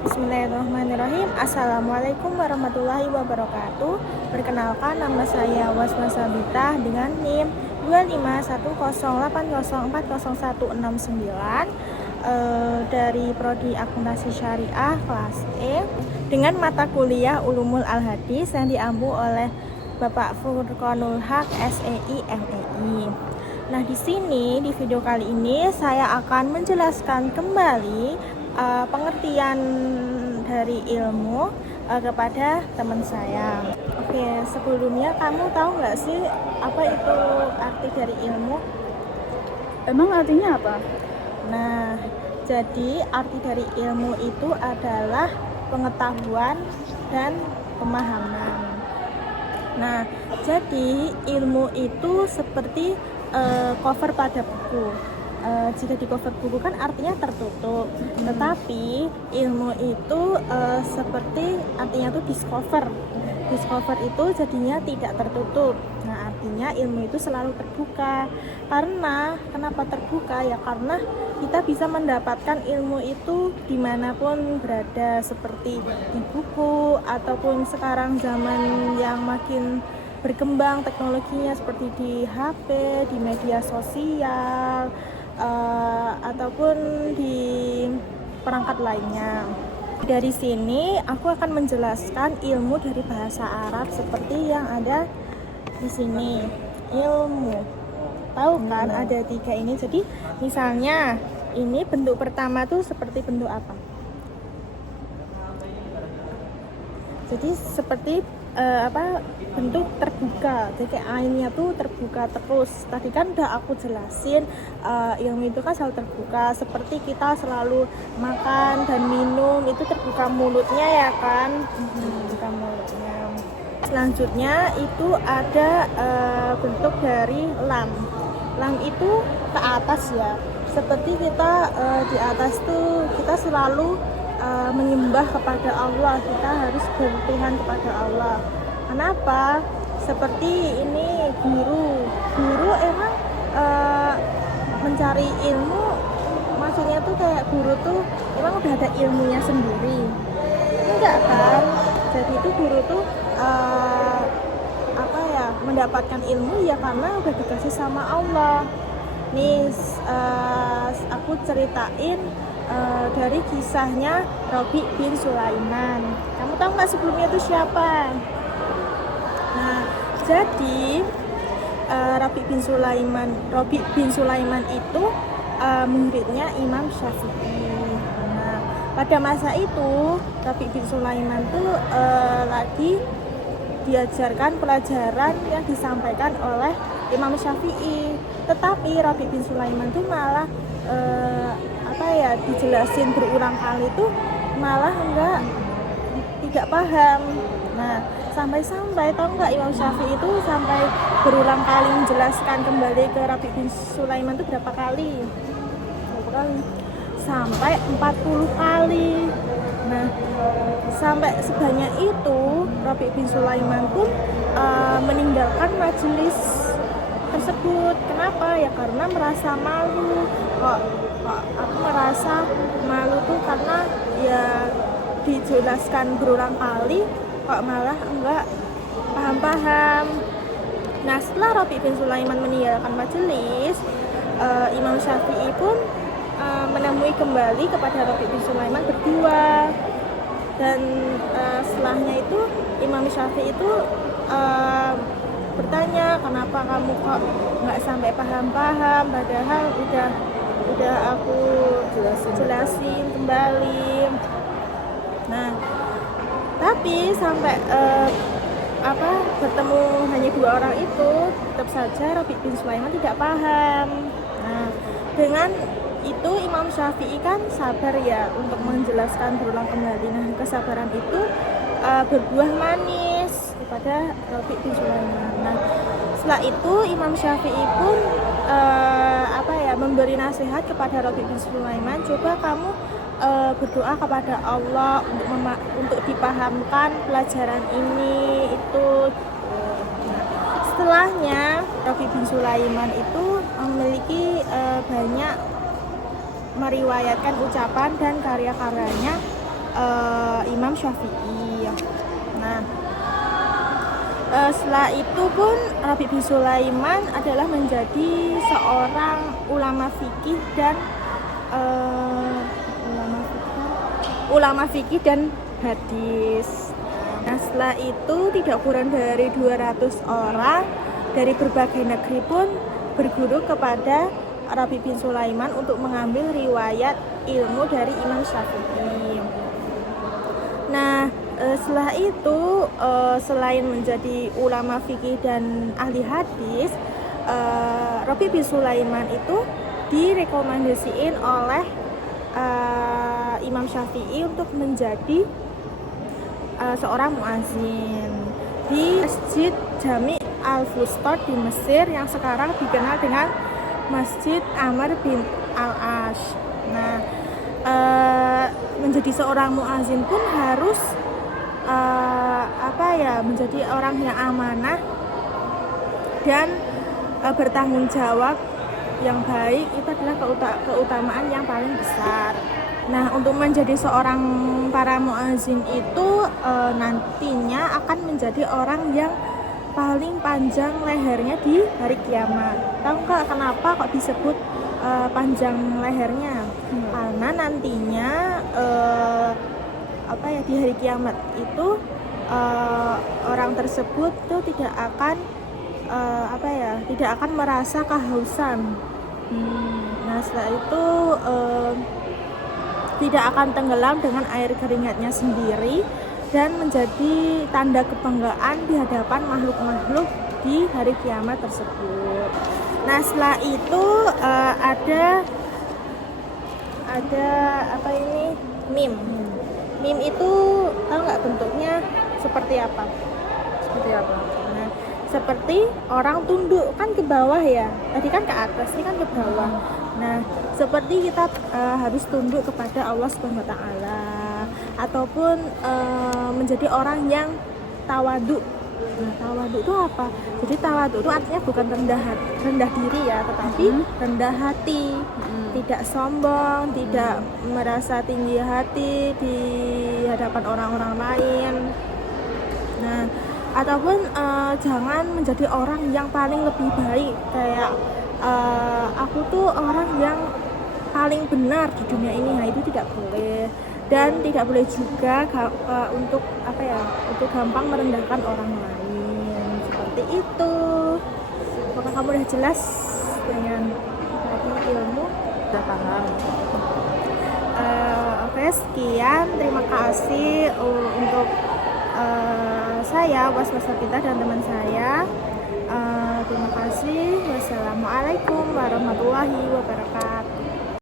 Bismillahirrahmanirrahim. Assalamualaikum warahmatullahi wabarakatuh. Perkenalkan, nama saya Wasma Sabita dengan NIM 25108040169 dari Prodi Akuntansi Syariah kelas E dengan mata kuliah Ulumul Al-Hadis yang diampu oleh Bapak Furqanul Haq SEI MEI. Nah, di sini di video kali ini saya akan menjelaskan kembali pengertian dari ilmu kepada teman saya. Oke, sebelumnya kamu tahu nggak sih apa itu arti dari ilmu? Emang artinya apa? Nah, jadi arti dari ilmu itu adalah pengetahuan dan pemahaman. Nah, jadi ilmu itu seperti cover pada buku. Jika di cover buku kan artinya tertutup, tetapi ilmu itu seperti artinya itu discover itu jadinya tidak tertutup. Nah, artinya ilmu itu selalu terbuka. Karena kenapa terbuka ya, karena kita bisa mendapatkan ilmu itu dimanapun berada, seperti di buku ataupun sekarang zaman yang makin berkembang teknologinya seperti di HP, di media sosial, ataupun di perangkat lainnya. Dari sini aku akan menjelaskan ilmu dari bahasa Arab seperti yang ada di sini. Ilmu, tahu kan ada 3 ini. Jadi misalnya ini bentuk pertama tuh seperti bentuk apa? Jadi seperti bentuk terbuka, jadi ainnya tuh terbuka terus. Tadi kan udah aku jelasin ilmu itu kan selalu terbuka, seperti kita selalu makan dan minum itu terbuka mulutnya ya kan, terbuka mulutnya. Selanjutnya itu ada bentuk dari lam itu ke atas ya, seperti kita di atas tuh kita selalu menyembah kepada Allah, kita harus bertuhan kepada Allah. Kenapa? Seperti ini guru emang mencari ilmu, maksudnya tuh kayak guru tuh emang udah ada ilmunya sendiri? Enggak kan? Jadi itu guru tuh mendapatkan ilmu ya karena udah dikasih sama Allah. Nih aku ceritain dari kisahnya Rabi bin Sulaiman. Kamu tahu nggak sebelumnya itu siapa? Nah, jadi Rabi bin Sulaiman itu muridnya Imam Syafi'i. Nah, pada masa itu Rabi bin Sulaiman tuh lagi diajarkan pelajaran yang disampaikan oleh Imam Syafi'i. Tetapi Rabi bin Sulaiman tuh malah dijelasin berulang kali tuh malah tidak paham. Nah, sampai tahu nggak Imam Syafi'i itu sampai berulang kali menjelaskan kembali ke Rabi bin Sulaiman itu berapa kali? Sampai 40 kali. Nah, sampai sebanyak itu Rabi bin Sulaiman pun meninggalkan majelis tersebut. Kenapa? Ya karena merasa malu. Kok aku merasa malu tuh karena ya dijelaskan berulang kali kok malah enggak paham-paham. Nah, setelah Rabi bin Sulaiman meninggalkan majelis, Imam Syafi'i pun menemui kembali kepada Rabi bin Sulaiman berdua. Dan setelahnya itu Imam Syafi'i itu bertanya, kenapa kamu kok nggak sampai paham-paham, padahal udah aku jelasin kembali. Nah, tapi sampai bertemu hanya 2 orang itu, tetap saja Rabi bin Sulaiman tidak paham. Nah, dengan itu Imam Syafi'i kan sabar ya untuk menjelaskan berulang kembali. Nah, kesabaran itu berbuah manis kepada Rabi bin Sulaiman. Nah, setelah itu Imam Syafi'i pun memberi nasihat kepada Rabi bin Sulaiman, coba kamu berdoa kepada Allah untuk dipahamkan pelajaran ini itu. Setelahnya Rabi bin Sulaiman itu memiliki banyak meriwayatkan ucapan dan karya-karyanya Imam Syafi'i. Nah, setelah itu pun Rabi' bin Sulaiman adalah menjadi seorang ulama fikih dan ulama fikih dan hadis. Nah, setelah itu tidak kurang dari 200 orang dari berbagai negeri pun berguru kepada Rabi' bin Sulaiman untuk mengambil riwayat ilmu dari Imam Syafi'i. Nah, setelah itu selain menjadi ulama fikih dan ahli hadis, Rabi' bin Sulaiman itu direkomendasiin oleh Imam Syafi'i untuk menjadi seorang muazin di Masjid Jami' Al-Fustat di Mesir yang sekarang dikenal dengan Masjid Amr bin Al-Ash. Nah, menjadi seorang muazin pun harus menjadi orang yang amanah dan bertanggung jawab yang baik. Itu adalah keutamaan yang paling besar. Nah, untuk menjadi seorang para muazin itu nantinya akan menjadi orang yang paling panjang lehernya di hari kiamat. Tahu nggak kenapa kok disebut panjang lehernya? Karena nantinya di hari kiamat itu orang tersebut tuh tidak akan merasa kehausan. Nah, setelah itu tidak akan tenggelam dengan air keringatnya sendiri dan menjadi tanda kebanggaan di hadapan makhluk-makhluk di hari kiamat tersebut. Nah, setelah itu ada mim. Mim itu tahu nggak bentuknya seperti apa? Seperti apa? Nah, seperti orang tunduk kan ke bawah ya. Tadi kan ke atas, ini kan ke bawah. Nah, seperti kita harus tunduk kepada Allah Subhanahu wa taala ataupun menjadi orang yang tawadhu. Nah, tawadhu itu apa? Jadi tawadhu itu artinya bukan rendah diri ya, tetapi rendah hati. Tidak sombong, tidak merasa tinggi hati di hadapan orang-orang lain. Nah, ataupun jangan menjadi orang yang paling lebih baik, kayak aku tuh orang yang paling benar di dunia ini. Nah, itu tidak boleh. Dan tidak boleh juga untuk gampang merendahkan orang lain. Seperti itu. Apakah kamu udah jelas dengan tadi ilmu? Udah paham. Oke, sekian. Terima kasih untuk saya, was-was kita dan teman saya. Terima kasih. Wassalamualaikum warahmatullahi wabarakatuh.